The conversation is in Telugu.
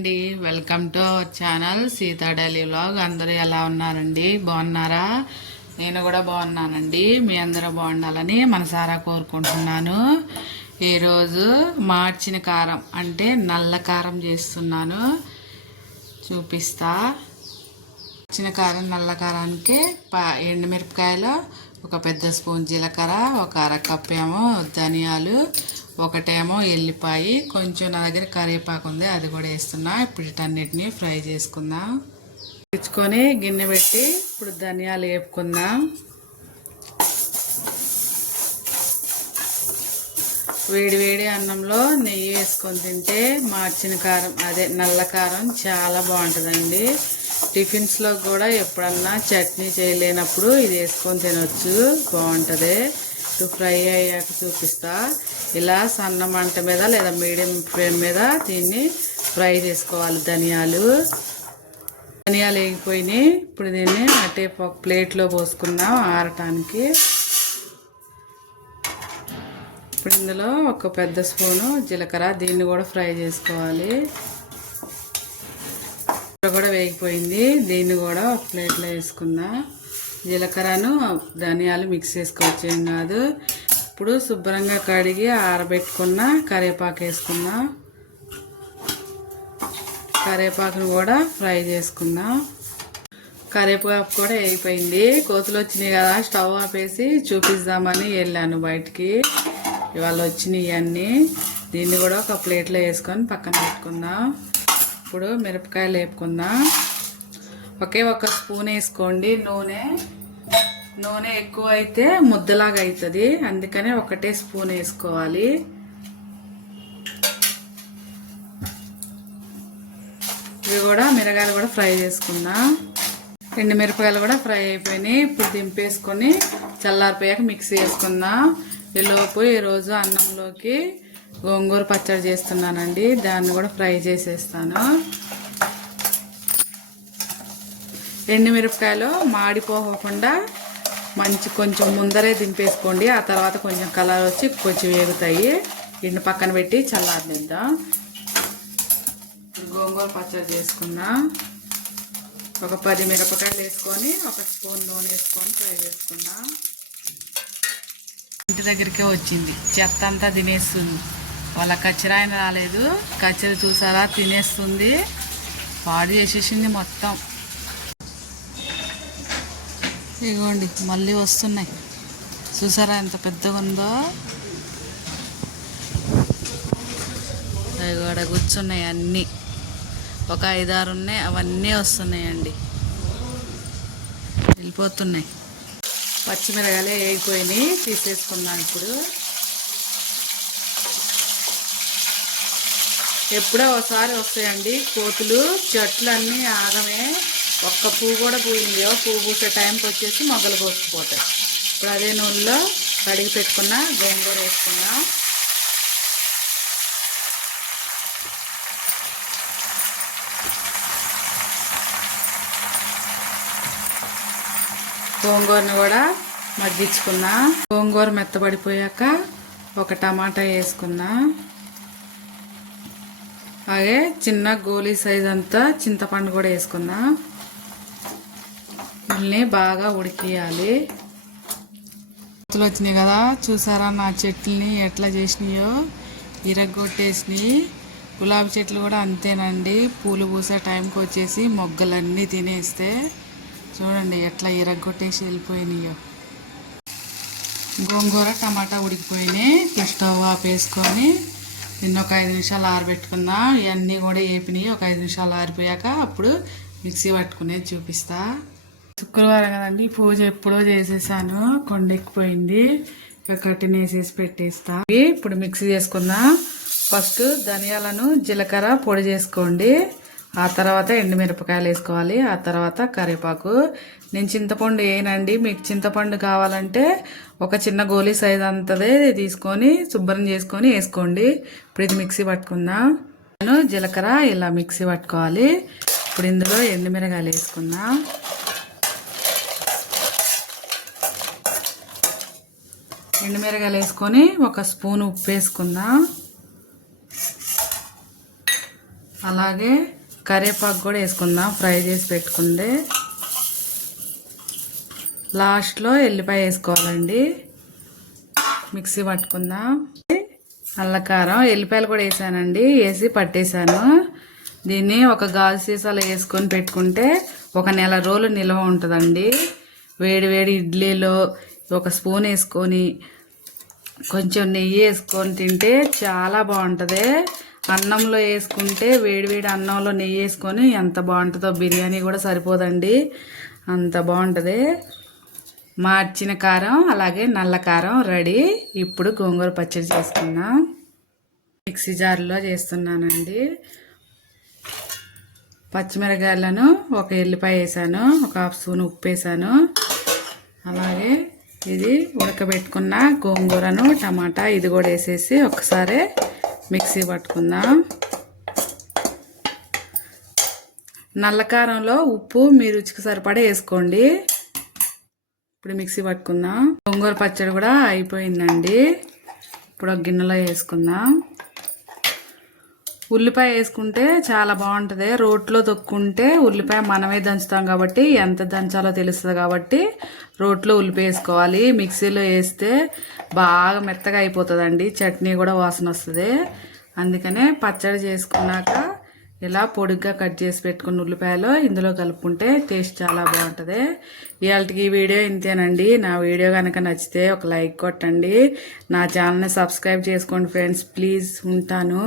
అండి, welcome to our channel Sita daily vlog. అందరూ ఎలా ఉన్నారండి? బాగున్నారా? నేను కూడా బాగున్నానండి. మీ అందరూ బాగుండాలని మనసారా కోరుకుంటున్నాను. ఈరోజు మార్చిన కారం అంటే నల్ల కారం చేస్తున్నాను, చూపిస్తా. మార్చిన కారం నల్ల కారానికి ఎండుమిరపకాయలు, ఒక పెద్ద స్పూన్ జీలకర్ర, ఒక అరకప్పు ఏమో ధనియాలు, ఒకటేమో ఎల్లిపాయ, కొంచెం నా దగ్గర కరివేపాకు ఉంది, అది కూడా వేస్తున్నా. ఇప్పుడు వీటన్నిటిని ఫ్రై చేసుకుందాం. తెచ్చుకొని గిన్నె పెట్టి ఇప్పుడు ధనియాలు వేపుకుందాం. వేడి వేడి అన్నంలో నెయ్యి వేసుకొని తింటే మార్చిన కారం అదే నల్ల కారం చాలా బాగుంటుందండి. టిఫిన్స్లో కూడా ఎప్పుడన్నా చట్నీ చేయలేనప్పుడు ఇది వేసుకొని తినొచ్చు, బాగుంటుంది. ఫ్రై అయ్యాక చూపిస్తా. ఇలా సన్న మంట మీద లేదా మీడియం ఫ్లేమ్ మీద దీన్ని ఫ్రై చేసుకోవాలి. ధనియాలు వేగిపోయినాయి. ఇప్పుడు దీన్ని అటే ఒక ప్లేట్లో పోసుకుందాం ఆరటానికి. ఇప్పుడు ఇందులో ఒక పెద్ద స్పూను జీలకర్ర, దీన్ని కూడా ఫ్రై చేసుకోవాలి. కూడా వేగిపోయింది, దీన్ని కూడా ఒక ప్లేట్లో వేసుకుందాం. జీలకర్రను ధనియాలు మిక్స్ చేసుకోవచ్చు, ఏం కాదు. ఇప్పుడు శుభ్రంగా కడిగి ఆరబెట్టుకున్న కరివేపాకు వేసుకుందాం. కరివేపాకును కూడా ఫ్రై చేసుకుందాం. కరివేపాకు కూడా వేగిపోయింది. కోతులు వచ్చినాయి కదా, స్టవ్ ఆపేసి చూపిద్దామని వెళ్ళాను బయటికి. ఇవాళ వచ్చినాయి అన్నీ. దీన్ని కూడా ఒక ప్లేట్లో వేసుకొని పక్కన పెట్టుకుందాం. ఇప్పుడు మిరపకాయలు వేపుకుందాం. ఒక స్పూన్ వేసుకోండి నూనె ఎక్కువ అయితే ముద్దలాగా అవుతుంది, అందుకనే ఒకటే స్పూన్ వేసుకోవాలి. ఇవి కూడా మిరగాయలు కూడా ఫ్రై చేసుకుందాం. ఎండు మిరపకాయలు కూడా ఫ్రై అయిపోయినాయి. ఇప్పుడు దింపేసుకొని చల్లారిపోయాక మిక్సీ వేసుకుందాం. ఈలోపు ఈరోజు అన్నంలోకి గోంగూర పచ్చడి చేస్తున్నానండి, దాన్ని కూడా ఫ్రై చేసేస్తాను. ఎండుమిరపకాయలు మాడిపోకుండా కొంచెం ముందరే దింపేసుకోండి. ఆ తర్వాత కొంచెం కలర్ వచ్చి కొంచెం వేగుతాయి. ఎండు పక్కన పెట్టి చల్లారనిద్దాం. గోంగూర పచ్చడి చేసుకుందాం. ఒక 10 మిరపకాయలు వేసుకొని ఒక స్పూన్ నూనె వేసుకొని ఫ్రై చేసుకుందాం. ఇంటి దగ్గరికే వచ్చింది, చెత్త అంతా తినేస్తుంది. వాళ్ళ కచ్చరాయన రాలేదు, కచ్చరి చూసారా తినేస్తుంది, పాడు చేసేసింది మొత్తం. ఇదిగోండి మళ్ళీ వస్తున్నాయి, చూసారా ఎంత పెద్దగా ఉందో. ఇదిగోడ కూర్చున్నాయి అన్నీ, ఒక 5-6 ఉన్నాయి, అవన్నీ వస్తున్నాయండి, వెళ్ళిపోతున్నాయి. పచ్చిమిరకాయలు వేగిపోయినాయి, తీసేసుకున్నాం. ఇప్పుడు ఎప్పుడో ఒకసారి వస్తాయండి కోతులు, చెట్లు అన్నీ ఆగమే. ఒక్క పువ్వు కూడా పూయింది, పువ్వు పూసే టైంకి వచ్చేసి మొగ్గలు కోసుకుపోతాయి. ఇప్పుడు అదే నూనెలో కడిగి పెట్టుకున్న గోంగూర వేసుకున్నా. గోంగూరను కూడా మగ్గించుకున్నా. గోంగూర మెత్తబడిపోయాక ఒక టమాటా వేసుకున్నా. అలాగే చిన్న గోలీ సైజ్ అంతా చింతపండు కూడా వేసుకున్నా. వీళ్ళని బాగా ఉడికియాలి. కోతులు వచ్చినాయి కదా, చూసారా నా చెట్లని ఎట్లా చేసినాయో, ఇరగొట్టేసినాయి. గులాబీ చెట్లు కూడా అంతేనండి, పూలు పూసే టైంకి వచ్చేసి మొగ్గలన్నీ తినేస్తే చూడండి ఎట్లా ఇరగొట్టేసి వెళ్ళిపోయినాయో. గోంగూర టమాటా ఉడికిపోయినాయి. స్టవ్ ఆపేసుకొని నిన్న ఒక 5 నిమిషాలు ఆరబెట్టుకుందాం. ఇవన్నీ కూడా వేపినాయి. ఒక 5 నిమిషాలు ఆరిపోయాక అప్పుడు మిక్సీ పట్టుకునేది చూపిస్తా. శుక్రవారం కదండి, పూజ ఎప్పుడో చేసేసాను, కొండెక్కిపోయింది. ఇక కట్టిన వేసేసి పెట్టేస్తా. ఇప్పుడు మిక్సీ చేసుకుందాం. ఫస్ట్ ధనియాలను జీలకర్ర పొడి చేసుకోండి, ఆ తర్వాత ఎండుమిరపకాయలు వేసుకోవాలి, ఆ తర్వాత కరివేపాకు. నేను చింతపండు వేయనండి, మీకు చింతపండు కావాలంటే ఒక చిన్న గోలీ సైజ్ అంతదే తీసుకొని శుభ్రం చేసుకొని వేసుకోండి. ఇప్పుడు ఇది మిక్సీ పట్టుకుందాం. నేను జీలకర్ర ఇలా మిక్సీ పట్టుకోవాలి. ఇప్పుడు ఇందులో ఎండుమిరకాయలు వేసుకుందాం. ఎండుమిరకాయలు వేసుకొని ఒక స్పూన్ ఉప్పు వేసుకుందాం. అలాగే కరివేపాకు కూడా వేసుకుందాం, ఫ్రై చేసి పెట్టుకుంది. లాస్ట్లో ఎల్లిపాయ వేసుకోవాలండి. మిక్సీ పట్టుకుందాం. అల్లకారం ఎల్లిపాయలు కూడా వేసానండి, వేసి పట్టేశాను. దీన్ని ఒక గాజు సీసాలో వేసుకొని పెట్టుకుంటే 1 నెల రోజులు నిల్వ ఉంటుందండి. వేడి వేడి ఇడ్లీలో 1 స్పూన్ వేసుకొని కొంచెం నెయ్యి వేసుకొని తింటే చాలా బాగుంటుంది. అన్నంలో వేసుకుంటే వేడివేడి అన్నంలో నెయ్యి వేసుకొని ఎంత బాగుంటుందో, బిర్యానీ కూడా సరిపోదండి, అంత బాగుంటుంది. మార్చిన కారం అలాగే నల్ల కారం రెడీ. ఇప్పుడు గోంగూర పచ్చడి చేసుకుందాం. మిక్సీ జార్లో చేస్తున్నానండి. పచ్చిమిరకాయలను 1 ఎల్లిపాయ వేసాను, 1/2 స్పూన్ ఉప్పు వేసాను. అలాగే ఇది ఉడకబెట్టుకున్న గోంగూరను, టమాటా ఇది కూడా వేసేసి ఒకసారి మిక్సీ పట్టుకుందాం. నల్లకారంలో ఉప్పు మీ రుచికి సరిపడా వేసుకోండి. ఇప్పుడు మిక్సీ పట్టుకుందాం. గోంగూర పచ్చడి కూడా అయిపోయిందండి. ఇప్పుడు ఒక గిన్నెలో వేసుకుందాం. ఉల్లిపాయ వేసుకుంటే చాలా బాగుంటుంది. రోట్లో తొక్కుంటే ఉల్లిపాయ మనమే దంచుతాం కాబట్టి ఎంత దంచాలో తెలుస్తుంది కాబట్టి రోట్లో ఉల్లిపాయ వేసుకోవాలి. మిక్సీలో వేస్తే బాగా మెత్తగా అయిపోతుందండి, చట్నీ కూడా వాసన వస్తుంది. అందుకనే పచ్చడి చేసుకున్నాక ఇలా పొడిగ్గా కట్ చేసి పెట్టుకున్న ఉల్లిపాయలు ఇందులో కలుపుకుంటే టేస్ట్ చాలా బాగుంటుంది. ఇవాళకి ఈ వీడియో ఇంతేనండి. నా వీడియో కనుక నచ్చితే ఒక లైక్ కొట్టండి. నా ఛానల్ని సబ్స్క్రైబ్ చేసుకోండి ఫ్రెండ్స్, ప్లీజ్. ఉంటాను.